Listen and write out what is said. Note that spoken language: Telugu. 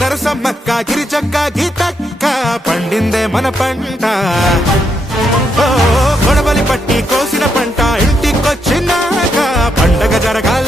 నరసమ్మక్క గిరిచక్క గీతక్క పండిందే మన పంట గొడవలి పట్టి కోసిన పంట ఇంటికొచ్చినాక పండగ జరగాలి